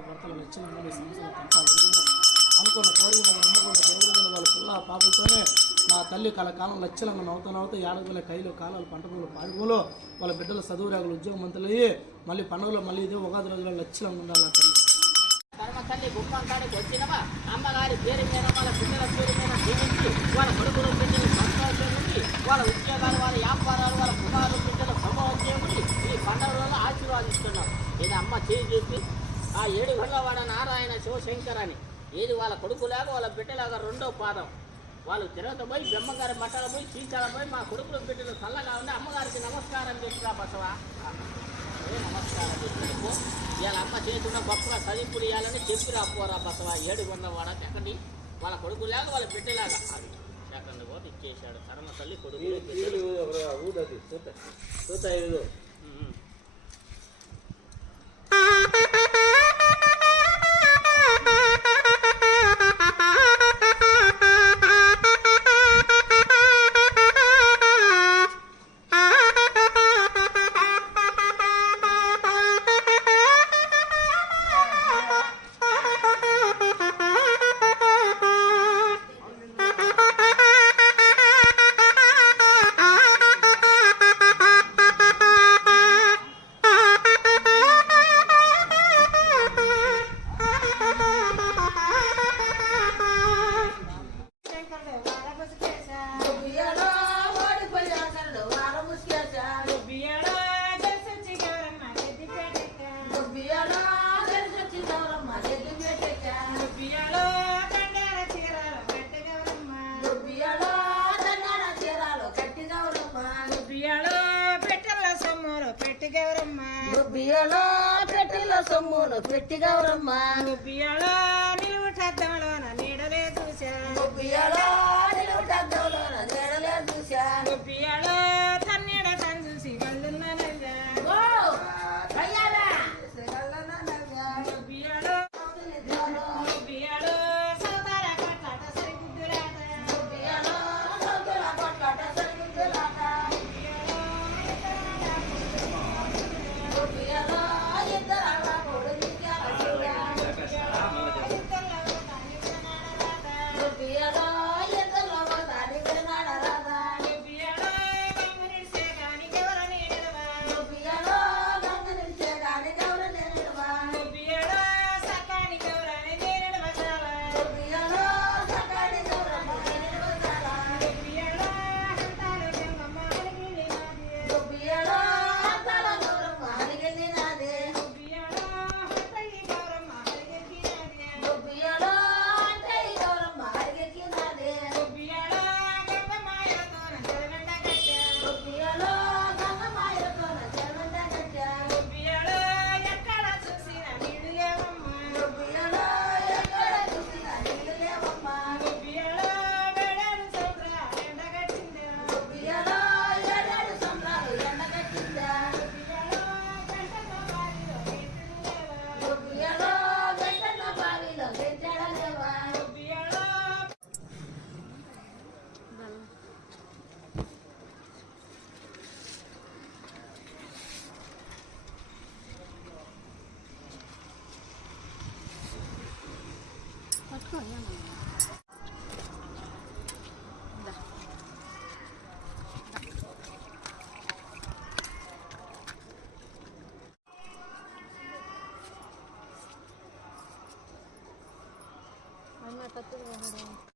భార్య భర్తల లక్షణంగా ఈ సంవత్సరం పంచాలి అనుకున్న కోరిక నమ్మకున్న దేవుడి మీద వాళ్ళ పిల్ల పాపలతోనే నా తల్లి కలకాలం లక్షలంగా నవ్వుతూ ఏడగల కైలు కాలాలు పంట పూలు పాడుకోలు వాళ్ళ బిడ్డల చదువు రేగులు ఉద్యోగమంతులయ్యి మళ్ళీ పండుగలో మళ్ళీ ఇదే ఉగాది రోజుల్లో లక్షలంగా ఉండాలి నా తల్లి. తల్లి గుమ్మంకాడికి వచ్చినవా అమ్మగారి పేరు మీద వాళ్ళ పిల్లల పేరు మీద జీవించి వాళ్ళ కొడుకులు బిడ్డలు సంతోషం ఉండి వాళ్ళ ఉద్యోగాలు వాళ్ళ వ్యాపారాలు వాళ్ళ కుమారులు బిడ్డలు సమోద్యం ఉండి ఈ పండుగలలో ఆశీర్వాదిస్తున్నారు. ఇది అమ్మ చేయి చూసి ఆ 7 గంటలవాడ నారాయణ శివశంకర్ అని ఏది వాళ్ళ కొడుకులాగా వాళ్ళ బిడ్డలాగా రెండో పాదం వాళ్ళు తిరుగుతూ పోయి బ్రహ్మగారి మఠాలు పోయి చీచాల పోయి మా కొడుకులు బిడ్డలు చల్లగా ఉండి అమ్మగారికి నమస్కారం చేసిరా బసవా నమస్కారం చెప్పినప్పుడు ఇవాళ అమ్మ చేతున్న గొప్పగా చదింపులు ఇవ్వాలని చెప్పిరా పోరా బసవా 7 గంటలవాడకి ఎక్కడి వాళ్ళ కొడుకులాగా వాళ్ళ బిడ్డలాగా అది ఎక్కడి పోతే ఇచ్చేసాడు కర్మ తల్లి కొడుకులు బియ్యలో పెట్టెల సొమ్మును పెట్టి గౌరమ్మ బియ్యలో నిలువుటద్దంలోన నీడలే చూసా బియ్యలో నిలువుటద్దంలోన నీడలే చూసా బియ్యలో తన్నీడ తను చూసి గల్లున్న బియ్యలో బియ్యలో సౌదాల కొట్లాట సరిగుద్దులాట బియ్యలో సౌదాల కొట్లాట సరిగుద్దులాట బియ్యలో ఇద్దరు కొడు బియ్యలో ఇద్దరు దానికి నాడరాదా బియ్యలో గంగనిడిసే గాని గౌర నీడవా బియ్యలో గంగనిడిసే గాని గౌర నీడవా బియ్యలో సకాని గౌరని నీడవసాలా బియ్యలో సకాని గౌరని నీడవసాలా బియ్యలో హంతాలు గంగమ్మ అలిగిలి నాది బియ్యలో హంతాల గౌరమ్మ అలిగిలి నాది బియ్యలో హంతయి గౌరమ్మ అలిగిలి నాది బియ్యలో హంతయి గౌరమ్మ అలిగిలి నాది బియ్యలో గంగమాయతోన చెరవెండ కట్టా బియ్యలో గంగమాయతోన చెరవెండ కట్టా బియ్యలో ఎక్కడ చూసిన నీళ్ళు లేవమ్మ బియ్యలో ఎక్కడ చూసినా నీళ్ళు లేవమ్మా బియ్యలో వేడాడు సౌద్ర ఎండగట్టిందా బియ్యలో 7 సంవత్సరాలు ఎండగట్టిందా బియ్యలో గంటల బావిలో నీళ్ళు లేవా బియ్యలో గంటల బావిలో గెంటెడ లేవా బియ్యలో Ay, matatul.